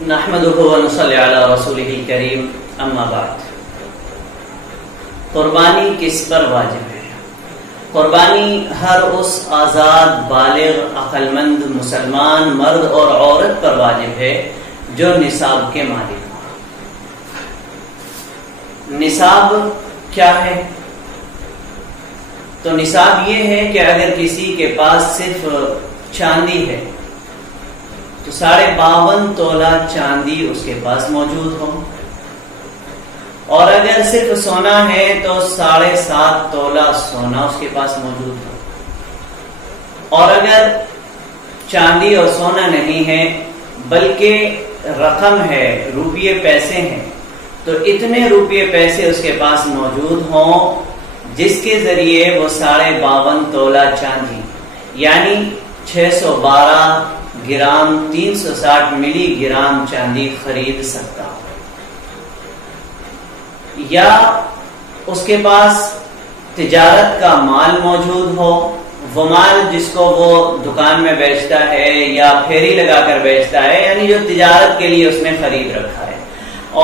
نحمدہ ونصلی علی رسولہ الکریم اما بعد۔ قربانی کس پر واجب ہے؟ قربانی ہر اس آزاد بالغ عقل مند مسلمان مرد اور عورت پر واجب ہے جو نصاب کے مالک ہوں۔ نصاب کیا ہے؟ تو نصاب یہ ہے کہ اگر کسی کے پاس صرف چاندی ہے تو 52.5 تولہ چاندی اس کے پاس موجود ہو، اور اگر صرف سونا ہے تو 7.5 تولہ سونا اس کے پاس موجود ہو، اور اگر چاندی اور سونا نہیں ہے بلکہ رقم ہے، روپیے پیسے ہیں، تو اتنے روپیے پیسے اس کے پاس موجود ہوں جس کے ذریعے وہ 52.5 تولہ چاندی یعنی 612 گرام 360 ملی گرام چاندی خرید سکتا ہو، یا اس کے پاس تجارت کا مال موجود ہو، وہ مال جس کو وہ دکان میں بیچتا ہے یا پھیری لگا کر بیچتا ہے، یعنی جو تجارت کے لیے اس نے خرید رکھا ہے،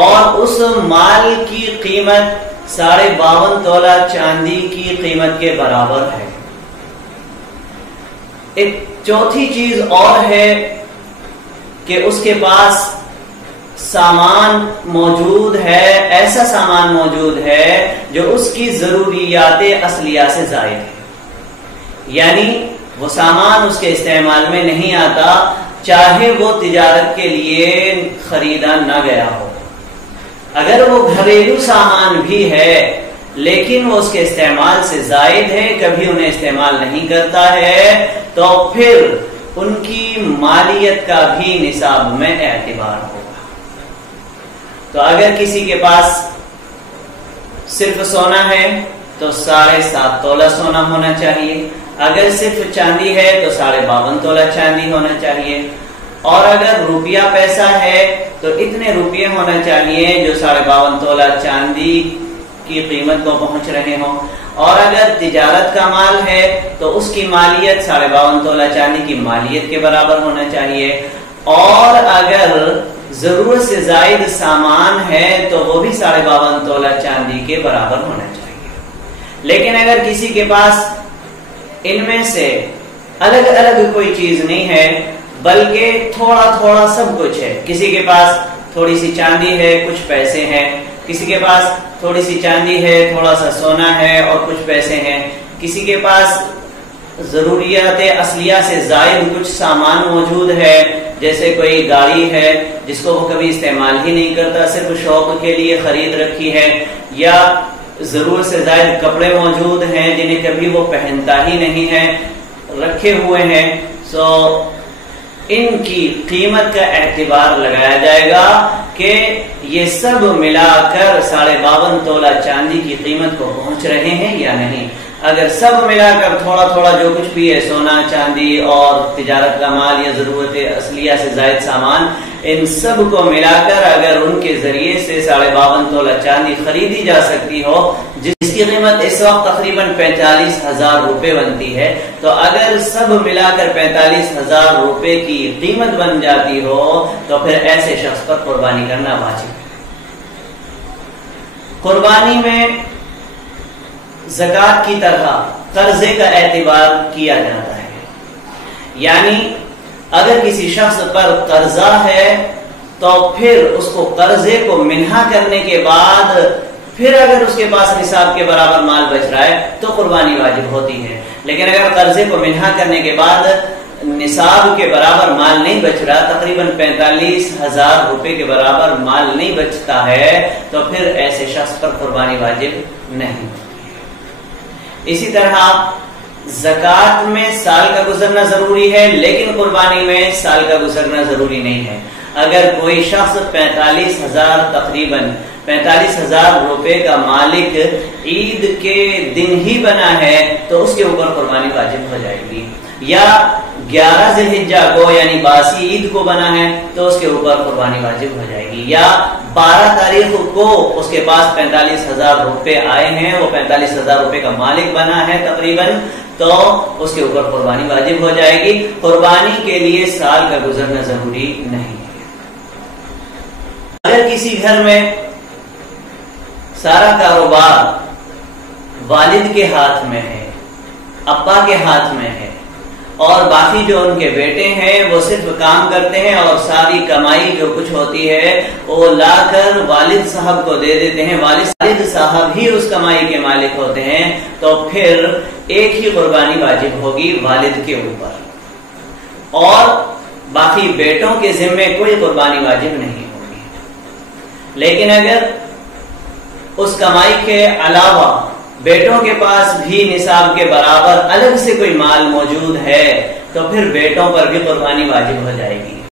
اور اس مال کی قیمت 52.5 تولہ چاندی کی قیمت کے برابر ہے۔ ایک چوتھی چیز اور ہے کہ اس کے پاس سامان موجود ہے، ایسا سامان موجود ہے جو اس کی ضروریات اصلیہ سے زائد ہے، یعنی وہ سامان اس کے استعمال میں نہیں آتا چاہے وہ تجارت کے لیے خریدا نہ گیا ہو۔ اگر وہ گھریلو سامان بھی ہے لیکن وہ اس کے استعمال سے زائد ہے، کبھی انہیں استعمال نہیں کرتا ہے، تو پھر ان کی مالیت کا بھی نصاب میں اعتبار ہوگا۔ تو اگر کسی کے پاس صرف سونا ہے تو 7.5 تولہ سونا ہونا چاہیے، اگر صرف چاندی ہے تو 52.5 تولہ چاندی ہونا چاہیے، اور اگر روپیہ پیسہ ہے تو اتنے روپیے ہونا چاہیے جو 52.5 تولہ چاندی کی قیمت کو پہنچ رہے ہوں، اور اگر تجارت کا مال ہے تو اس کی مالیت 52.5 تولہ چاندی کی مالیت کے برابر ہونا چاہیے، اور اگر ضرورت سے زائد سامان ہے تو وہ بھی 52.5 تولہ چاندی کے برابر ہونا چاہیے۔ لیکن اگر کسی کے پاس ان میں سے الگ الگ کوئی چیز نہیں ہے بلکہ تھوڑا تھوڑا سب کچھ ہے، کسی کے پاس تھوڑی سی چاندی ہے، کچھ پیسے ہیں، کسی کے پاس تھوڑی سی چاندی ہے، تھوڑا سا سونا ہے اور کچھ پیسے ہیں، کسی کے پاس ضروریات اصلیہ سے زائد کچھ سامان موجود ہے، جیسے کوئی گاڑی ہے جس کو وہ کبھی استعمال ہی نہیں کرتا، صرف شوق کے لیے خرید رکھی ہے، یا ضرورت سے زائد کپڑے موجود ہیں جنہیں کبھی وہ پہنتا ہی نہیں ہے، رکھے ہوئے ہیں، سو ان کی قیمت کا اعتبار لگایا جائے گا کہ یہ سب ملا کر 52.5 تولہ چاندی کی قیمت کو پہنچ رہے ہیں یا نہیں۔ اگر سب ملا کر تھوڑا تھوڑا جو کچھ بھی ہے، سونا چاندی اور تجارت کا مال یا ضرورت اصلیہ سے زائد سامان، ان سب کو ملا کر اگر ان کے ذریعے سے 52.5 تولہ چاندی خریدی جا سکتی ہو جس کی قیمت اس وقت تقریباً 45,000 روپے بنتی ہے، تو اگر سب ملا کر 45,000 روپے کی قیمت بن جاتی ہو تو پھر ایسے شخص پر قربانی کرنا واجب ہے۔ قربانی میں زکوٰۃ کی طرح قرضے کا اعتبار کیا جاتا ہے، یعنی اگر کسی شخص پر قرضہ ہے تو پھر اس کو قرضے کو منہا کرنے کے بعد پھر اگر اس کے پاس نصاب کے برابر مال بچ رہا ہے تو قربانی واجب ہوتی ہے، لیکن اگر قرضے کو منہا کرنے کے بعد نصاب کے برابر مال نہیں بچ رہا، تقریباً 45,000 روپے کے برابر مال نہیں بچتا ہے، تو پھر ایسے شخص پر قربانی واجب نہیں۔ اسی طرح زکوٰۃ میں سال کا گزرنا ضروری ہے، لیکن قربانی میں سال کا گزرنا ضروری نہیں ہے۔ اگر کوئی شخص 45,000 روپے کا مالک عید کے دن ہی بنا ہے تو اس کے اوپر قربانی واجب ہو جائے گی، یا 11 ذی الحجہ کو یعنی باسی عید کو بنا ہے تو اس کے اوپر قربانی واجب ہو جائے گی، یا 12 تاریخ کو اس کے پاس 45,000 روپے آئے ہیں، وہ 45,000 روپے کا مالک بنا ہے تقریباً، تو اس کے اوپر قربانی واجب ہو جائے گی۔ قربانی کے لیے سال کا گزرنا ضروری نہیں ہے۔ اگر کسی گھر میں سارا کاروبار والد کے ہاتھ میں ہے، ابا کے ہاتھ میں ہے، اور باقی جو ان کے بیٹے ہیں وہ صرف کام کرتے ہیں اور ساری کمائی جو کچھ ہوتی ہے وہ لا کر والد صاحب کو دے دیتے ہیں، والد صاحب ہی اس کمائی کے مالک ہوتے ہیں، تو پھر ایک ہی قربانی واجب ہوگی والد کے اوپر، اور باقی بیٹوں کے ذمے کوئی قربانی واجب نہیں ہوگی۔ لیکن اگر اس کمائی کے علاوہ بیٹوں کے پاس بھی نصاب کے برابر الگ سے کوئی مال موجود ہے تو پھر بیٹوں پر بھی قربانی واجب ہو جائے گی۔